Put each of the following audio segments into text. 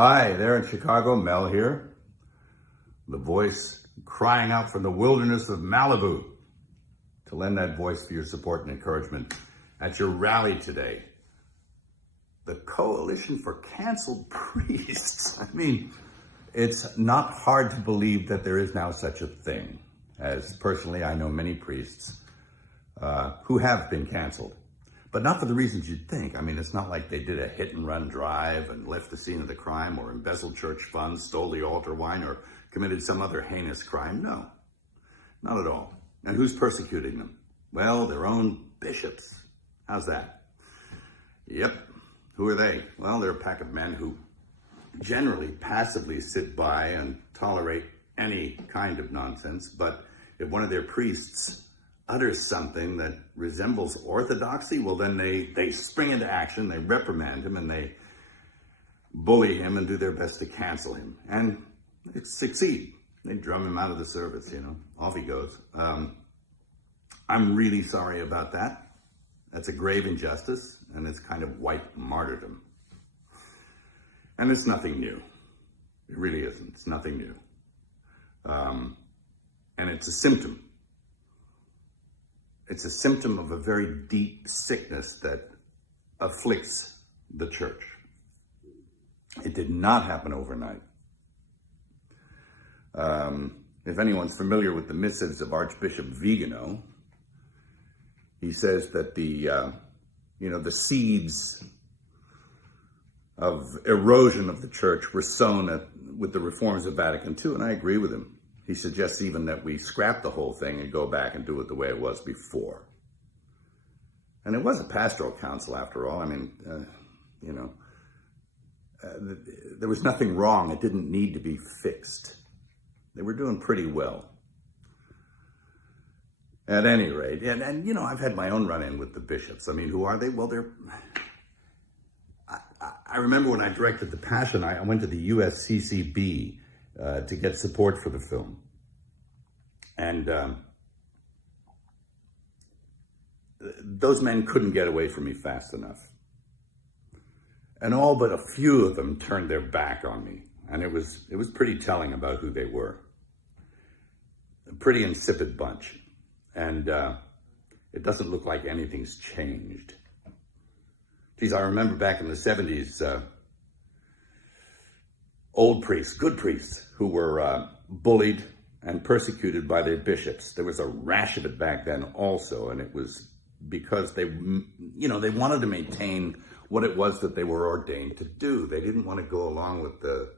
Hi, there in Chicago, Mel here. The voice crying out from the wilderness of Malibu to lend that voice for your support and encouragement at your rally today. The Coalition for Canceled Priests. I mean, it's not hard to believe that there is now such a thing, as personally I know many priests who have been canceled. But not for the reasons you'd think. I mean, it's not like they did a hit-and-run drive and left the scene of the crime or embezzled church funds, stole the altar wine, or committed some other heinous crime. No, not at all. And who's persecuting them? Well, their own bishops. How's that? Yep. Who are they? Well, they're a pack of men who generally passively sit by and tolerate any kind of nonsense. But if one of their priests utters something that resembles orthodoxy, well, then they spring into action, they reprimand him, and they bully him and do their best to cancel him. And they succeed. They drum him out of the service, off he goes. I'm really sorry about that. That's a grave injustice, and it's kind of white martyrdom. And it's nothing new. It really isn't. It's nothing new. And it's a symptom. It's a symptom of a very deep sickness that afflicts the church. It did not happen overnight. If anyone's familiar with the missives of Archbishop Vigano, he says that the seeds of erosion of the church were sown with the reforms of Vatican II, and I agree with him. He suggests even that we scrap the whole thing and go back and do it the way it was before. And it was a pastoral council after all. I mean, there was nothing wrong. It didn't need to be fixed. They were doing pretty well. At any rate, and I've had my own run-in with the bishops. I mean, who are they? Well, I remember when I directed The Passion, I went to the USCCB to get support for the film. And those men couldn't get away from me fast enough. And all but a few of them turned their back on me. And it was pretty telling about who they were. A pretty insipid bunch. And it doesn't look like anything's changed. Geez, I remember back in the 70s, old priests, good priests, who were bullied and persecuted by their bishops. There was a rash of it back then also, and it was because they wanted to maintain what it was that they were ordained to do. They didn't want to go along with the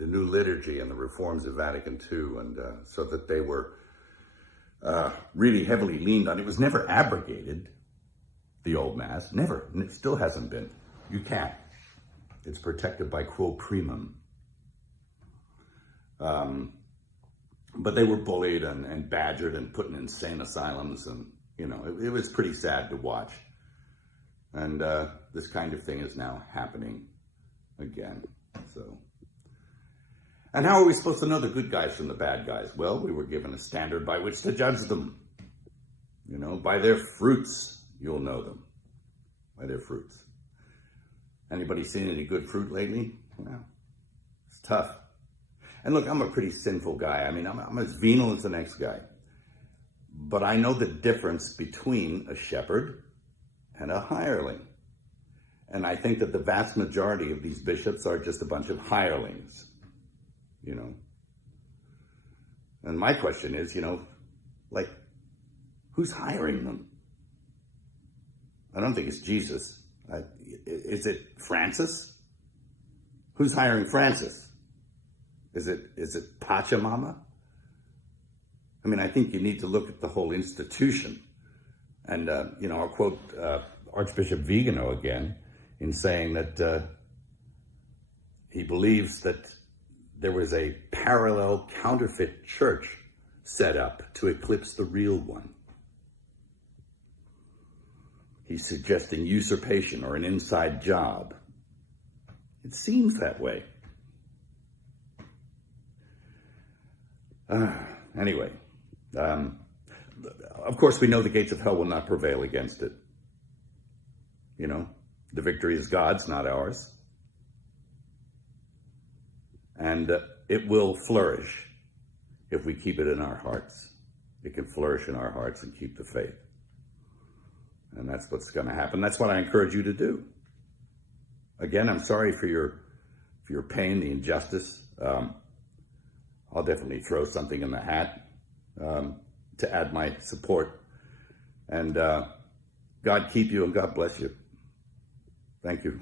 new liturgy and the reforms of Vatican II, and so that they were really heavily leaned on. It was never abrogated, the old Mass, never, and it still hasn't been. You can't. It's protected by quo primum. But they were bullied and badgered and put in insane asylums, and it was pretty sad to watch. And this kind of thing is now happening again. So, and how are we supposed to know the good guys from the bad guys? Well, we were given a standard by which to judge them. By their fruits, you'll know them. By their fruits. Anybody seen any good fruit lately? Well, it's tough. And look, I'm a pretty sinful guy. I mean, I'm as venal as the next guy. But I know the difference between a shepherd and a hireling. And I think that the vast majority of these bishops are just a bunch of hirelings, And my question is, who's hiring them? I don't think it's Jesus. Is it Francis? Who's hiring Francis? Is it Pachamama? I mean, I think you need to look at the whole institution. And, I'll quote Archbishop Vigano again in saying that he believes that there was a parallel counterfeit church set up to eclipse the real one. He's suggesting usurpation or an inside job. It seems that way. Anyway, of course, we know the gates of hell will not prevail against it. The victory is God's, not ours. And it will flourish if we keep it in our hearts. It can flourish in our hearts and keep the faith. And that's what's going to happen. That's what I encourage you to do. Again, I'm sorry for your pain, the injustice. I'll definitely throw something in the hat to add my support. And God keep you and God bless you. Thank you.